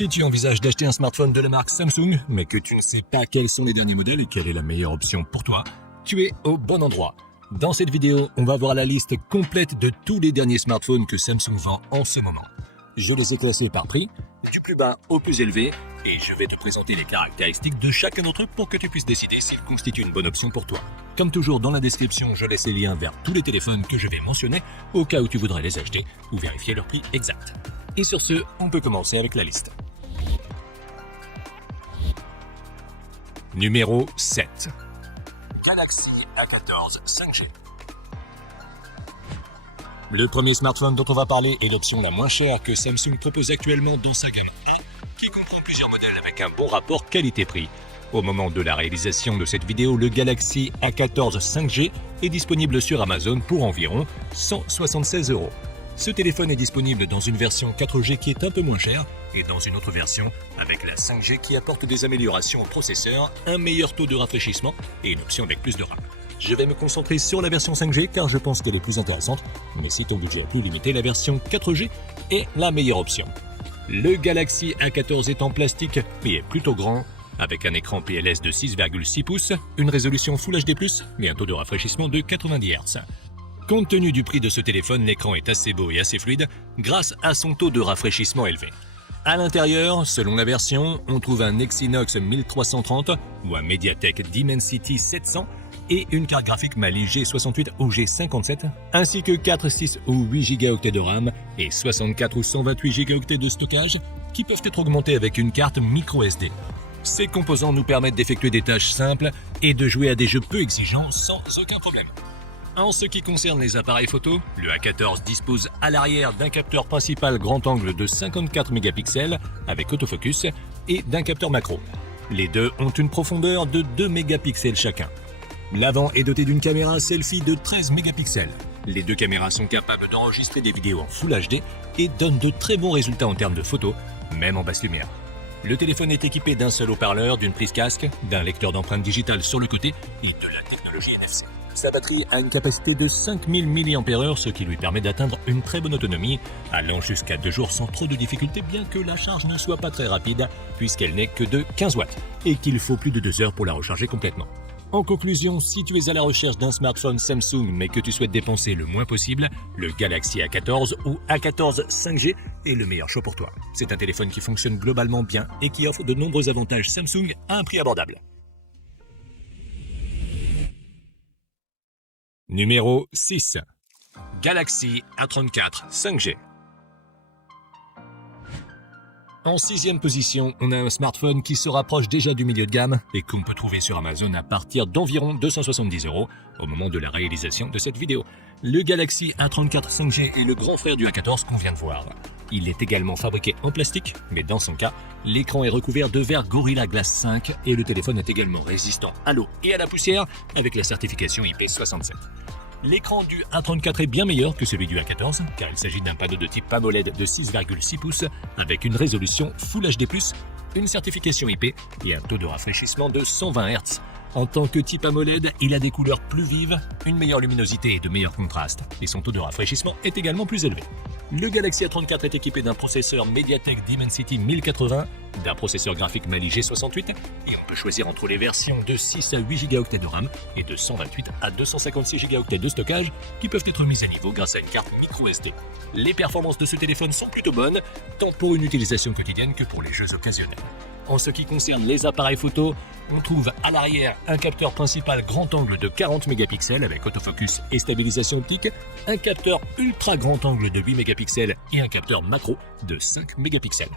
Si tu envisages d'acheter un smartphone de la marque Samsung, mais que tu ne sais pas quels sont les derniers modèles et quelle est la meilleure option pour toi, tu es au bon endroit. Dans cette vidéo, on va voir la liste complète de tous les derniers smartphones que Samsung vend en ce moment. Je les ai classés par prix, du plus bas au plus élevé, et je vais te présenter les caractéristiques de chacun d'entre eux pour que tu puisses décider s'ils constituent une bonne option pour toi. Comme toujours, dans la description, je laisse les liens vers tous les téléphones que je vais mentionner, au cas où tu voudrais les acheter ou vérifier leur prix exact. Et sur ce, on peut commencer avec la liste. Numéro 7. Galaxy A14 5G. Le premier smartphone dont on va parler est l'option la moins chère que Samsung propose actuellement dans sa gamme A, qui comprend plusieurs modèles avec un bon rapport qualité-prix. Au moment de la réalisation de cette vidéo, le Galaxy A14 5G est disponible sur Amazon pour environ 176 €. Ce téléphone est disponible dans une version 4G qui est un peu moins chère et dans une autre version avec la 5G qui apporte des améliorations au processeur, un meilleur taux de rafraîchissement et une option avec plus de RAM. Je vais me concentrer sur la version 5G car je pense qu'elle est plus intéressante, mais si ton budget est plus limité, la version 4G est la meilleure option. Le Galaxy A14 est en plastique et est plutôt grand, avec un écran PLS de 6,6 pouces, une résolution Full HD+, et un taux de rafraîchissement de 90 Hz. Compte tenu du prix de ce téléphone, l'écran est assez beau et assez fluide grâce à son taux de rafraîchissement élevé. À l'intérieur, selon la version, on trouve un Exynos 1330 ou un MediaTek Dimensity 700 et une carte graphique Mali G68 ou G57, ainsi que 4, 6 ou 8 Go de RAM et 64 ou 128 Go de stockage qui peuvent être augmentés avec une carte microSD. Ces composants nous permettent d'effectuer des tâches simples et de jouer à des jeux peu exigeants sans aucun problème. En ce qui concerne les appareils photo, le A14 dispose à l'arrière d'un capteur principal grand angle de 54 mégapixels avec autofocus et d'un capteur macro. Les deux ont une profondeur de 2 mégapixels chacun. L'avant est doté d'une caméra selfie de 13 mégapixels. Les deux caméras sont capables d'enregistrer des vidéos en Full HD et donnent de très bons résultats en termes de photos, même en basse lumière. Le téléphone est équipé d'un seul haut-parleur, d'une prise casque, d'un lecteur d'empreintes digitales sur le côté et de la technologie NFC. Sa batterie a une capacité de 5000 mAh, ce qui lui permet d'atteindre une très bonne autonomie, allant jusqu'à 2 jours sans trop de difficultés, bien que la charge ne soit pas très rapide, puisqu'elle n'est que de 15 watts, et qu'il faut plus de 2 heures pour la recharger complètement. En conclusion, si tu es à la recherche d'un smartphone Samsung mais que tu souhaites dépenser le moins possible, le Galaxy A14 ou A14 5G est le meilleur choix pour toi. C'est un téléphone qui fonctionne globalement bien et qui offre de nombreux avantages Samsung à un prix abordable. Numéro 6. Galaxy A34 5G. En 6e position, on a un smartphone qui se rapproche déjà du milieu de gamme et qu'on peut trouver sur Amazon à partir d'environ 270 € au moment de la réalisation de cette vidéo. Le Galaxy A34 5G est le grand frère du A14 qu'on vient de voir. Il est également fabriqué en plastique, mais dans son cas, l'écran est recouvert de verre Gorilla Glass 5 et le téléphone est également résistant à l'eau et à la poussière avec la certification IP67. L'écran du A34 est bien meilleur que celui du A14 car il s'agit d'un panneau de type AMOLED de 6,6 pouces avec une résolution Full HD+, une certification IP et un taux de rafraîchissement de 120 Hz. En tant que type AMOLED, il a des couleurs plus vives, une meilleure luminosité et de meilleurs contrastes, et son taux de rafraîchissement est également plus élevé. Le Galaxy A34 est équipé d'un processeur MediaTek Dimensity 1080, d'un processeur graphique Mali G68, et on peut choisir entre les versions de 6 à 8 Go de RAM et de 128 à 256 Go de stockage qui peuvent être mises à niveau grâce à une carte microSD. Les performances de ce téléphone sont plutôt bonnes, tant pour une utilisation quotidienne que pour les jeux occasionnels. En ce qui concerne les appareils photo, on trouve à l'arrière un capteur principal grand angle de 40 mégapixels avec autofocus et stabilisation optique, un capteur ultra grand angle de 8 mégapixels et un capteur macro de 5 mégapixels.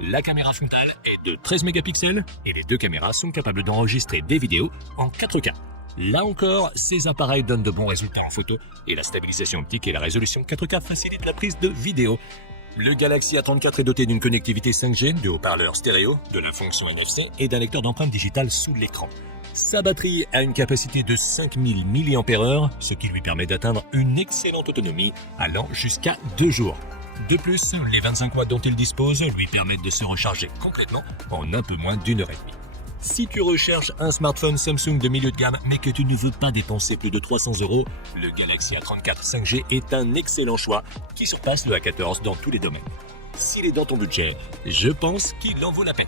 La caméra frontale est de 13 mégapixels et les deux caméras sont capables d'enregistrer des vidéos en 4K. Là encore, ces appareils donnent de bons résultats en photo et la stabilisation optique et la résolution 4K facilitent la prise de vidéos. Le Galaxy A34 est doté d'une connectivité 5G, de haut-parleurs stéréo, de la fonction NFC et d'un lecteur d'empreintes digitales sous l'écran. Sa batterie a une capacité de 5000 mAh, ce qui lui permet d'atteindre une excellente autonomie allant jusqu'à 2 jours. De plus, les 25 watts dont il dispose lui permettent de se recharger complètement en un peu moins d'1 heure et demie. Si tu recherches un smartphone Samsung de milieu de gamme mais que tu ne veux pas dépenser plus de 300 €, le Galaxy A34 5G est un excellent choix qui surpasse le A14 dans tous les domaines. S'il est dans ton budget, je pense qu'il en vaut la peine.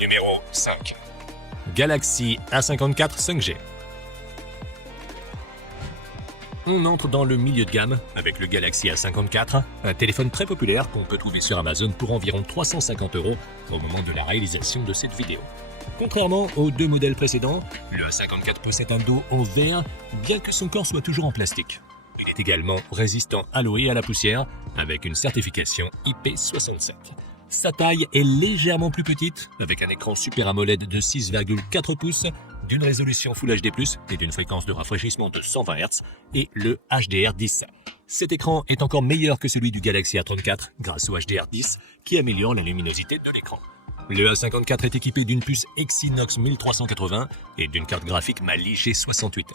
Numéro 5. Galaxy A54 5G. On entre dans le milieu de gamme avec le Galaxy A54, un téléphone très populaire qu'on peut trouver sur Amazon pour environ 350 € au moment de la réalisation de cette vidéo. Contrairement aux deux modèles précédents, le A54 possède un dos en verre, bien que son corps soit toujours en plastique. Il est également résistant à l'eau et à la poussière, avec une certification IP67. Sa taille est légèrement plus petite, avec un écran Super AMOLED de 6,4 pouces, d'une résolution Full HD+, et d'une fréquence de rafraîchissement de 120 Hz, et le HDR10. Cet écran est encore meilleur que celui du Galaxy A34 grâce au HDR10, qui améliore la luminosité de l'écran. Le A54 est équipé d'une puce Exynos 1380 et d'une carte graphique Mali G68.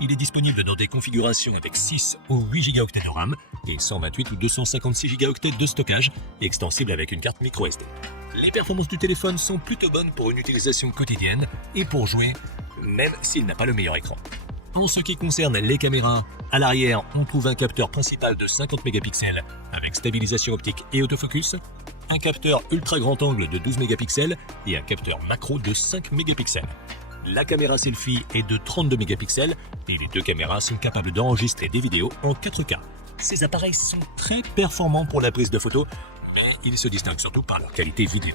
Il est disponible dans des configurations avec 6 ou 8 Go de RAM et 128 ou 256 Go de stockage, extensible avec une carte microSD. Les performances du téléphone sont plutôt bonnes pour une utilisation quotidienne et pour jouer, même s'il n'a pas le meilleur écran. En ce qui concerne les caméras, à l'arrière, on trouve un capteur principal de 50 mégapixels avec stabilisation optique et autofocus, un capteur ultra grand angle de 12 mégapixels et un capteur macro de 5 mégapixels. La caméra selfie est de 32 mégapixels et les deux caméras sont capables d'enregistrer des vidéos en 4K. Ces appareils sont très performants pour la prise de photos, mais ils se distinguent surtout par leur qualité vidéo.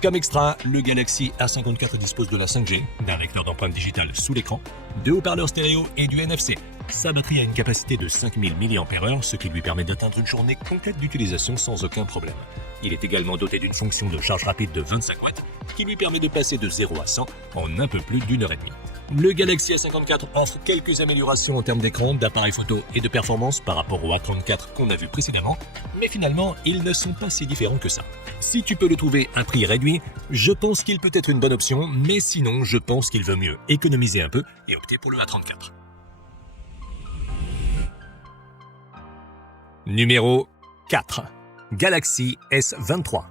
Comme extra, le Galaxy A54 dispose de la 5G, d'un lecteur d'empreintes digitales sous l'écran, de haut-parleurs stéréo et du NFC. Sa batterie a une capacité de 5000 mAh, ce qui lui permet d'atteindre une journée complète d'utilisation sans aucun problème. Il est également doté d'une fonction de charge rapide de 25 watts, qui lui permet de passer de 0 à 100 en un peu plus d'une heure et demie. Le Galaxy A54 offre quelques améliorations en termes d'écran, d'appareil photo et de performance par rapport au A34 qu'on a vu précédemment, mais finalement, ils ne sont pas si différents que ça. Si tu peux le trouver à prix réduit, je pense qu'il peut être une bonne option, mais sinon, je pense qu'il vaut mieux économiser un peu et opter pour le A34. Numéro 4. Galaxy S23.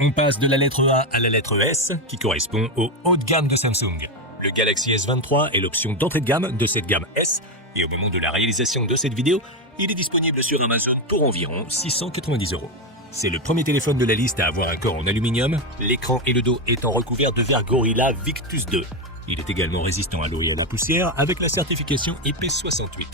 On passe de la lettre A à la lettre S, qui correspond au haut de gamme de Samsung. Le Galaxy S23 est l'option d'entrée de gamme de cette gamme S, et au moment de la réalisation de cette vidéo, il est disponible sur Amazon pour environ 690 €. C'est le premier téléphone de la liste à avoir un corps en aluminium, l'écran et le dos étant recouverts de verre Gorilla Victus 2. Il est également résistant à l'eau et à la poussière avec la certification IP68.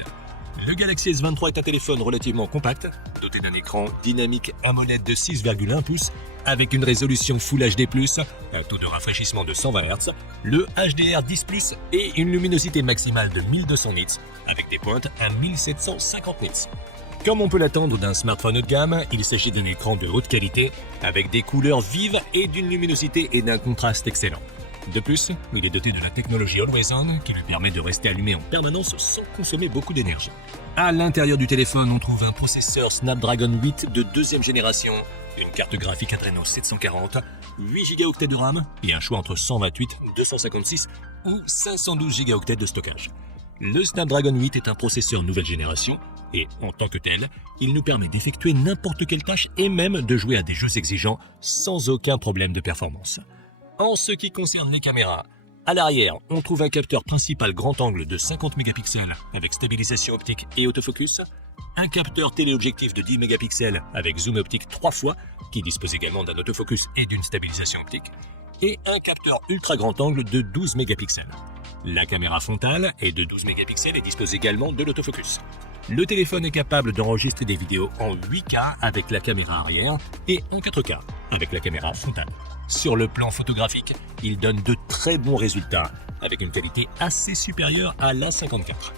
Le Galaxy S23 est un téléphone relativement compact, doté d'un écran dynamique AMOLED de 6,1 pouces, avec une résolution Full HD+, un taux de rafraîchissement de 120 Hz, le HDR10+, et une luminosité maximale de 1200 nits, avec des pointes à 1750 nits. Comme on peut l'attendre d'un smartphone haut de gamme, il s'agit d'un écran de haute qualité, avec des couleurs vives et d'une luminosité et d'un contraste excellent. De plus, il est doté de la technologie Always On qui lui permet de rester allumé en permanence sans consommer beaucoup d'énergie. À l'intérieur du téléphone, on trouve un processeur Snapdragon 8 de deuxième génération, une carte graphique Adreno 740, 8 Go de RAM et un choix entre 128, 256 ou 512 Go de stockage. Le Snapdragon 8 est un processeur nouvelle génération et, en tant que tel, il nous permet d'effectuer n'importe quelle tâche et même de jouer à des jeux exigeants sans aucun problème de performance. En ce qui concerne les caméras, à l'arrière, on trouve un capteur principal grand angle de 50 mégapixels avec stabilisation optique et autofocus, un capteur téléobjectif de 10 mégapixels avec zoom optique 3 fois, qui dispose également d'un autofocus et d'une stabilisation optique, et un capteur ultra grand angle de 12 mégapixels. La caméra frontale est de 12 mégapixels et dispose également de l'autofocus. Le téléphone est capable d'enregistrer des vidéos en 8K avec la caméra arrière et en 4K avec la caméra frontale. Sur le plan photographique, il donne de très bons résultats avec une qualité assez supérieure à l'A54.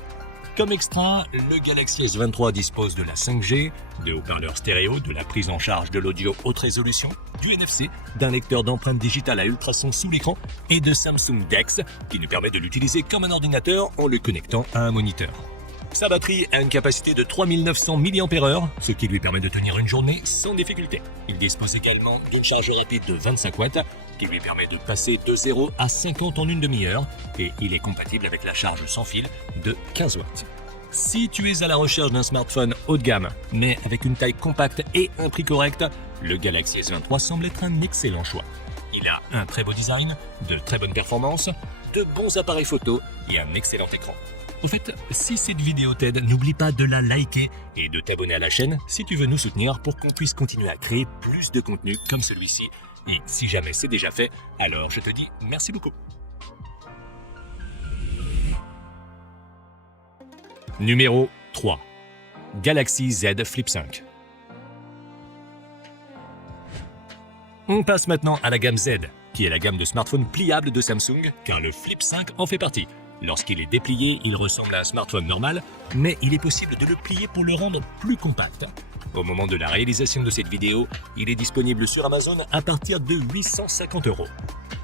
Comme extra, le Galaxy S23 dispose de la 5G, de haut-parleurs stéréo, de la prise en charge de l'audio haute résolution, du NFC, d'un lecteur d'empreintes digitales à ultrasons sous l'écran et de Samsung DeX qui nous permet de l'utiliser comme un ordinateur en le connectant à un moniteur. Sa batterie a une capacité de 3900 mAh, ce qui lui permet de tenir une journée sans difficulté. Il dispose également d'une charge rapide de 25 watts, qui lui permet de passer de 0 à 50 en une demi-heure, et il est compatible avec la charge sans fil de 15 watts. Si tu es à la recherche d'un smartphone haut de gamme, mais avec une taille compacte et un prix correct, le Galaxy S23 semble être un excellent choix. Il a un très beau design, de très bonnes performances, de bons appareils photo et un excellent écran. Au fait, si cette vidéo t'aide, n'oublie pas de la liker et de t'abonner à la chaîne si tu veux nous soutenir pour qu'on puisse continuer à créer plus de contenu comme celui-ci. Et si jamais c'est déjà fait, alors je te dis merci beaucoup. Numéro 3. Galaxy Z Flip 5. On passe maintenant à la gamme Z, qui est la gamme de smartphones pliables de Samsung, car le Flip 5 en fait partie. Lorsqu'il est déplié, il ressemble à un smartphone normal, mais il est possible de le plier pour le rendre plus compact. Au moment de la réalisation de cette vidéo, il est disponible sur Amazon à partir de 850 €.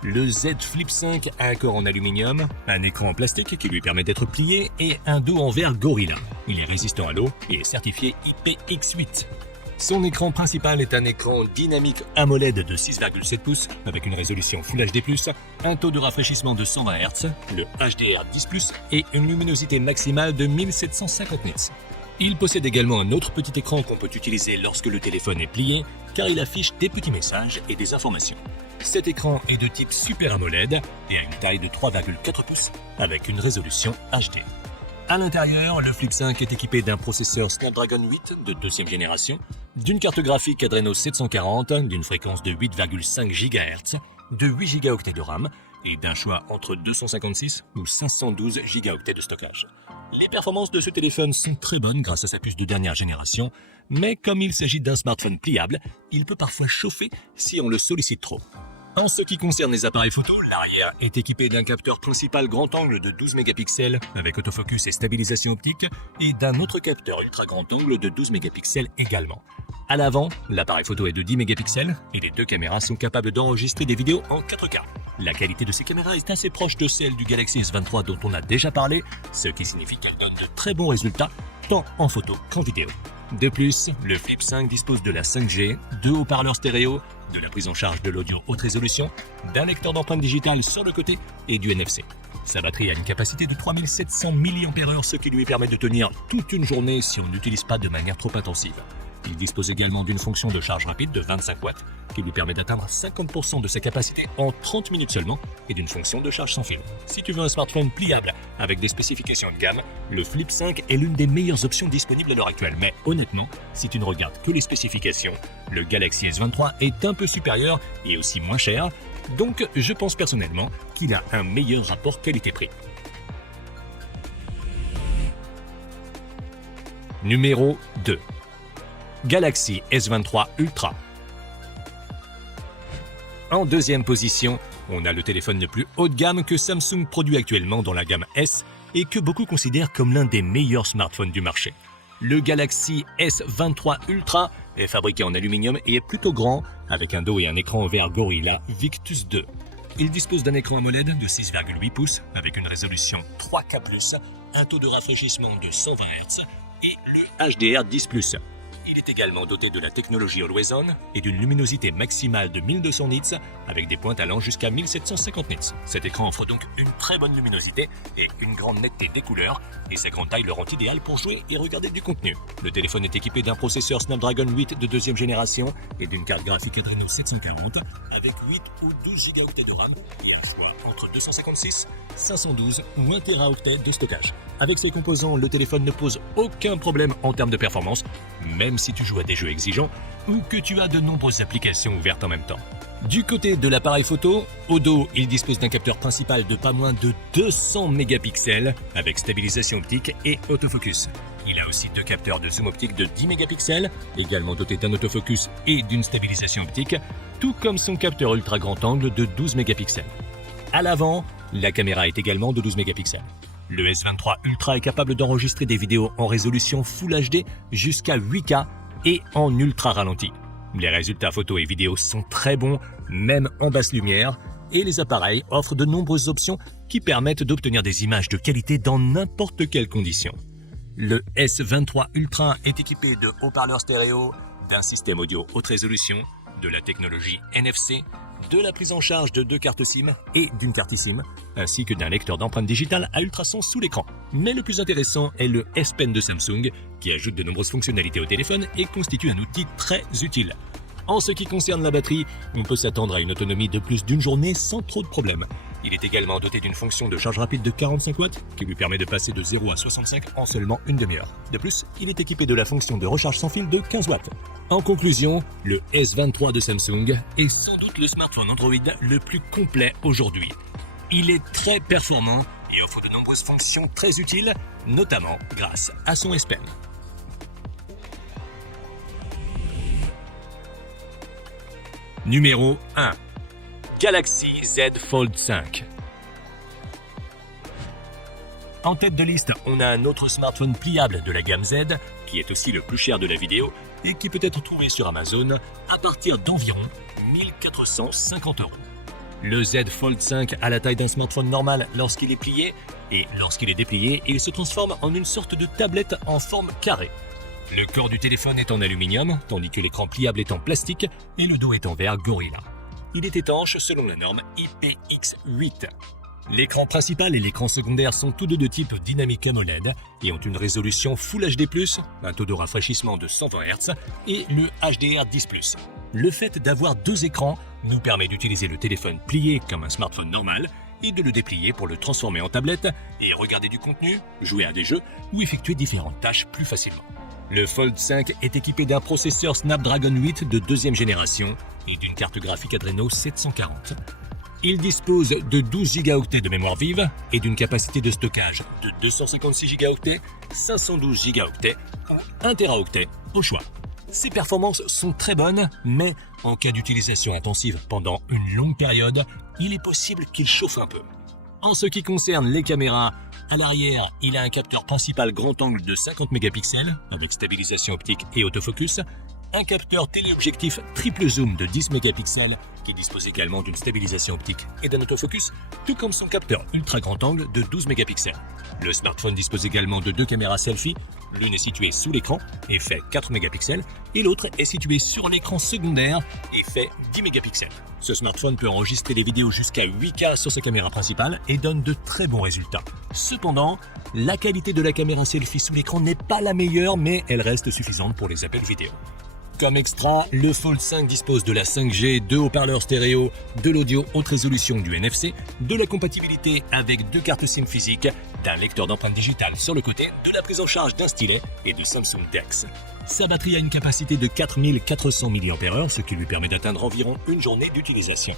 Le Z Flip 5 a un corps en aluminium, un écran en plastique qui lui permet d'être plié et un dos en verre Gorilla. Il est résistant à l'eau et est certifié IPX8. Son écran principal est un écran dynamique AMOLED de 6,7 pouces avec une résolution Full HD+, un taux de rafraîchissement de 120 Hz, le HDR10+, et une luminosité maximale de 1750 nits. Il possède également un autre petit écran qu'on peut utiliser lorsque le téléphone est plié, car il affiche des petits messages et des informations. Cet écran est de type Super AMOLED et a une taille de 3,4 pouces avec une résolution HD. À l'intérieur, le Flip 5 est équipé d'un processeur Snapdragon 8 de deuxième génération, d'une carte graphique Adreno 740, d'une fréquence de 8,5 GHz, de 8 Go de RAM et d'un choix entre 256 ou 512 Go de stockage. Les performances de ce téléphone sont très bonnes grâce à sa puce de dernière génération, mais comme il s'agit d'un smartphone pliable, il peut parfois chauffer si on le sollicite trop. En ce qui concerne les appareils photo, l'arrière est équipé d'un capteur principal grand angle de 12 mégapixels avec autofocus et stabilisation optique et d'un autre capteur ultra grand angle de 12 mégapixels également. À l'avant, l'appareil photo est de 10 mégapixels et les deux caméras sont capables d'enregistrer des vidéos en 4K. La qualité de ces caméras est assez proche de celle du Galaxy S23 dont on a déjà parlé, ce qui signifie qu'elle donne de très bons résultats tant en photo qu'en vidéo. De plus, le Flip 5 dispose de la 5G, deux haut-parleurs stéréo, de la prise en charge de l'audio haute résolution, d'un lecteur d'empreintes digitales sur le côté et du NFC. Sa batterie a une capacité de 3700 mAh, ce qui lui permet de tenir toute une journée si on n'utilise pas de manière trop intensive. Il dispose également d'une fonction de charge rapide de 25 watts qui lui permet d'atteindre 50% de sa capacité en 30 minutes seulement et d'une fonction de charge sans fil. Si tu veux un smartphone pliable avec des spécifications de gamme, le Flip 5 est l'une des meilleures options disponibles à l'heure actuelle. Mais honnêtement, si tu ne regardes que les spécifications, le Galaxy S23 est un peu supérieur et aussi moins cher, donc je pense personnellement qu'il a un meilleur rapport qualité-prix. Numéro 2. Galaxy S23 Ultra. En deuxième position, on a le téléphone le plus haut de gamme que Samsung produit actuellement dans la gamme S et que beaucoup considèrent comme l'un des meilleurs smartphones du marché. Le Galaxy S23 Ultra est fabriqué en aluminium et est plutôt grand, avec un dos et un écran en verre Gorilla Victus 2. Il dispose d'un écran AMOLED de 6,8 pouces avec une résolution 3K+, un taux de rafraîchissement de 120 Hz et le HDR10+. Il est également doté de la technologie Always On et d'une luminosité maximale de 1200 nits avec des pointes allant jusqu'à 1750 nits. Cet écran offre donc une très bonne luminosité et une grande netteté des couleurs et sa grande taille le rend idéal pour jouer et regarder du contenu. Le téléphone est équipé d'un processeur Snapdragon 8 de deuxième génération et d'une carte graphique Adreno 740 avec 8 ou 12 Go de RAM et un choix entre 256, 512 ou 1 Teraoctet de stockage. Avec ces composants, le téléphone ne pose aucun problème en termes de performance, même si tu joues à des jeux exigeants ou que tu as de nombreuses applications ouvertes en même temps. Du côté de l'appareil photo, au dos, il dispose d'un capteur principal de pas moins de 200 mégapixels avec stabilisation optique et autofocus. Il a aussi deux capteurs de zoom optique de 10 mégapixels, également dotés d'un autofocus et d'une stabilisation optique, tout comme son capteur ultra grand angle de 12 mégapixels. À l'avant, la caméra est également de 12 mégapixels. Le S23 Ultra est capable d'enregistrer des vidéos en résolution Full HD jusqu'à 8K et en ultra ralenti. Les résultats photos et vidéos sont très bons, même en basse lumière, et les appareils offrent de nombreuses options qui permettent d'obtenir des images de qualité dans n'importe quelle condition. Le S23 Ultra est équipé de haut-parleurs stéréo, d'un système audio haute résolution, de la technologie NFC, de la prise en charge de deux cartes SIM et d'une carte eSIM, ainsi que d'un lecteur d'empreintes digitales à ultrasons sous l'écran. Mais le plus intéressant est le S Pen de Samsung, qui ajoute de nombreuses fonctionnalités au téléphone et constitue un outil très utile. En ce qui concerne la batterie, on peut s'attendre à une autonomie de plus d'une journée sans trop de problèmes. Il est également doté d'une fonction de charge rapide de 45 watts qui lui permet de passer de 0 à 65 en seulement une demi-heure. De plus, il est équipé de la fonction de recharge sans fil de 15 watts. En conclusion, le S23 de Samsung est sans doute le smartphone Android le plus complet aujourd'hui. Il est très performant et offre de nombreuses fonctions très utiles, notamment grâce à son S Pen. Numéro 1. Galaxy Z Fold 5. En tête de liste, on a un autre smartphone pliable de la gamme Z, qui est aussi le plus cher de la vidéo et qui peut être trouvé sur Amazon à partir d'environ 1450 €. Le Z Fold 5 a la taille d'un smartphone normal lorsqu'il est plié, et lorsqu'il est déplié, il se transforme en une sorte de tablette en forme carrée. Le corps du téléphone est en aluminium, tandis que l'écran pliable est en plastique et le dos est en verre Gorilla. Il est étanche selon la norme IPX8. L'écran principal et l'écran secondaire sont tous deux de type Dynamic AMOLED et ont une résolution Full HD+, un taux de rafraîchissement de 120 Hz et le HDR10+. Le fait d'avoir deux écrans nous permet d'utiliser le téléphone plié comme un smartphone normal et de le déplier pour le transformer en tablette et regarder du contenu, jouer à des jeux ou effectuer différentes tâches plus facilement. Le Fold 5 est équipé d'un processeur Snapdragon 8 de deuxième génération et d'une carte graphique Adreno 740. Il dispose de 12 Go de mémoire vive et d'une capacité de stockage de 256 Go, 512 Go ou 1 Teraoctet au choix. Ses performances sont très bonnes, mais en cas d'utilisation intensive pendant une longue période, il est possible qu'il chauffe un peu. En ce qui concerne les caméras, à l'arrière, il a un capteur principal grand angle de 50 mégapixels avec stabilisation optique et autofocus, un capteur téléobjectif triple zoom de 10 mégapixels qui dispose également d'une stabilisation optique et d'un autofocus, tout comme son capteur ultra grand angle de 12 mégapixels. Le smartphone dispose également de deux caméras selfie, l'une est située sous l'écran et fait 4 mégapixels et l'autre est située sur l'écran secondaire et fait 10 mégapixels. Ce smartphone peut enregistrer des vidéos jusqu'à 8K sur sa caméra principale et donne de très bons résultats. Cependant, la qualité de la caméra selfie sous l'écran n'est pas la meilleure, mais elle reste suffisante pour les appels vidéo. Comme extra, le Fold 5 dispose de la 5G, de haut-parleurs stéréo, de l'audio haute résolution du NFC, de la compatibilité avec deux cartes SIM physiques, d'un lecteur d'empreintes digitales sur le côté, de la prise en charge d'un stylet et du Samsung DeX. Sa batterie a une capacité de 4400 mAh, ce qui lui permet d'atteindre environ une journée d'utilisation.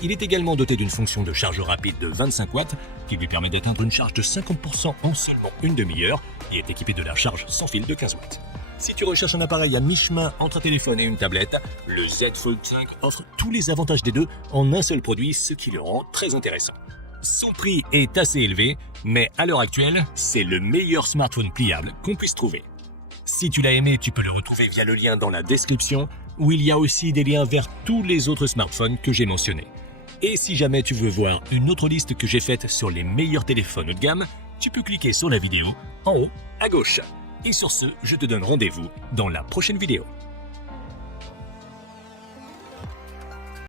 Il est également doté d'une fonction de charge rapide de 25 watts qui lui permet d'atteindre une charge de 50% en seulement une demi-heure et est équipé de la charge sans fil de 15 watts. Si tu recherches un appareil à mi-chemin entre un téléphone et une tablette, le Z Fold 5 offre tous les avantages des deux en un seul produit, ce qui le rend très intéressant. Son prix est assez élevé, mais à l'heure actuelle, c'est le meilleur smartphone pliable qu'on puisse trouver. Si tu l'as aimé, tu peux le retrouver via le lien dans la description, où il y a aussi des liens vers tous les autres smartphones que j'ai mentionnés. Et si jamais tu veux voir une autre liste que j'ai faite sur les meilleurs téléphones haut de gamme, tu peux cliquer sur la vidéo en haut à gauche. Et sur ce, je te donne rendez-vous dans la prochaine vidéo.